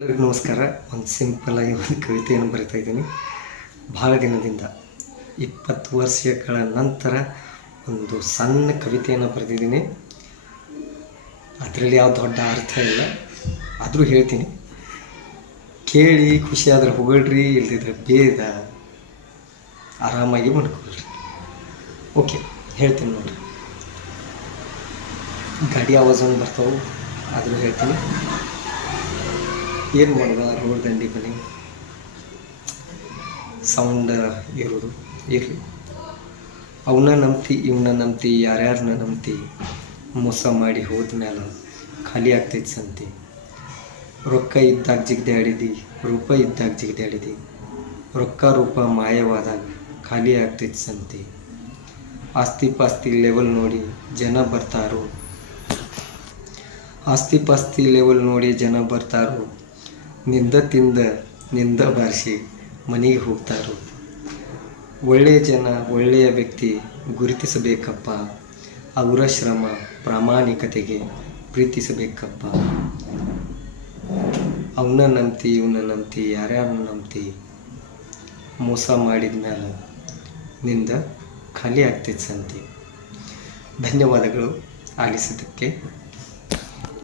ಎಲ್ಲರಿಗೂ ನಮಸ್ಕಾರ. ಒಂದು ಸಿಂಪಲ್ಲಾಗಿ ಒಂದು ಕವಿತೆಯನ್ನು ಬರಿತಾ ಇದ್ದೀನಿ. ಭಾಳ ದಿನದಿಂದ 20 ವರ್ಷಗಳ ನಂತರ ಒಂದು ಸಣ್ಣ ಕವಿತೆಯನ್ನು ಬರೆದಿದ್ದೀನಿ. ಅದರಲ್ಲಿ ಯಾವ ದೊಡ್ಡ ಅರ್ಥ ಇಲ್ಲ, ಆದರೂ ಹೇಳ್ತೀನಿ. ಕೇಳಿ ಖುಷಿಯಾದ್ರೆ ಹೊಗಳ್ರಿ, ಇಲ್ದಿದ್ರೆ ಬೇಡ ಆರಾಮಾಗಿ ಮಾಡ್ಕೊಳ್ರಿ. ಓಕೆ, ಹೇಳ್ತೀನಿ ನೋಡಿರಿ. ಗಾಡಿ ಆವಾಜನ್ನು ಬರ್ತಾವೆ, ಆದರೂ ಹೇಳ್ತೀನಿ. ಏನು ಮಾಡುವ, ರೋಡ್ ದಂಡಿ ಬನ್ನಿ ಸೌಂಡ್ ಇರೋದು ಇರಲಿ. ಅವನ್ನ ನಂಬ್ತಿ ಇವನ್ನ ನಂಬ್ತಿ ಯಾರ್ಯಾರನ್ನ ನಂಬ್ತಿ, ಮೋಸ ಮಾಡಿ ಹೋದ್ಮೇಲೆ ಖಾಲಿ ಆಗ್ತೈತೆ ಸಂತಿ. ರೊಕ್ಕ ಇದ್ದಾಗ ಜಿಗ್ದಾಡಿದಿ, ರೂಪ ಇದ್ದಾಗ ಜಿಗ್ದಾಡಿದಿ, ರೊಕ್ಕ ರೂಪ ಮಾಯವಾದಾಗ ಖಾಲಿ ಆಗ್ತೈತೆ ಸಂತಿ. ಆಸ್ತಿ ಪಾಸ್ತಿ ಲೆವೆಲ್ ನೋಡಿ ಜನ ಬರ್ತಾರೋ, ಆಸ್ತಿ ಪಾಸ್ತಿ ಲೆವೆಲ್ ನೋಡಿ ಜನ ಬರ್ತಾರೋ, ನಿಂದ ತಿಂದ ನಿಂದ ಬಾರಿಸಿ ಮನೆಗೆ ಹೋಗ್ತಾರೋ. ಒಳ್ಳೆಯ ಜನ ಒಳ್ಳೆಯ ವ್ಯಕ್ತಿ ಗುರುತಿಸಬೇಕಪ್ಪ, ಅವರ ಶ್ರಮ ಪ್ರಾಮಾಣಿಕತೆಗೆ ಪ್ರೀತಿಸಬೇಕಪ್ಪ. ಅವನ್ನ ನಂಬ್ತಿ ಇವನ್ನ ನಂಬ್ತಿ ಯಾರ್ಯಾರನ್ನ ನಂಬ್ತಿ, ಮೋಸ ಮಾಡಿದ ಮೇಲೆ ನಿಂದ ಖಾಲಿ ಆಗ್ತೈತೆ ಸಂತಿ. ಧನ್ಯವಾದಗಳು ಆಲಿಸಿದ್ದಕ್ಕೆ.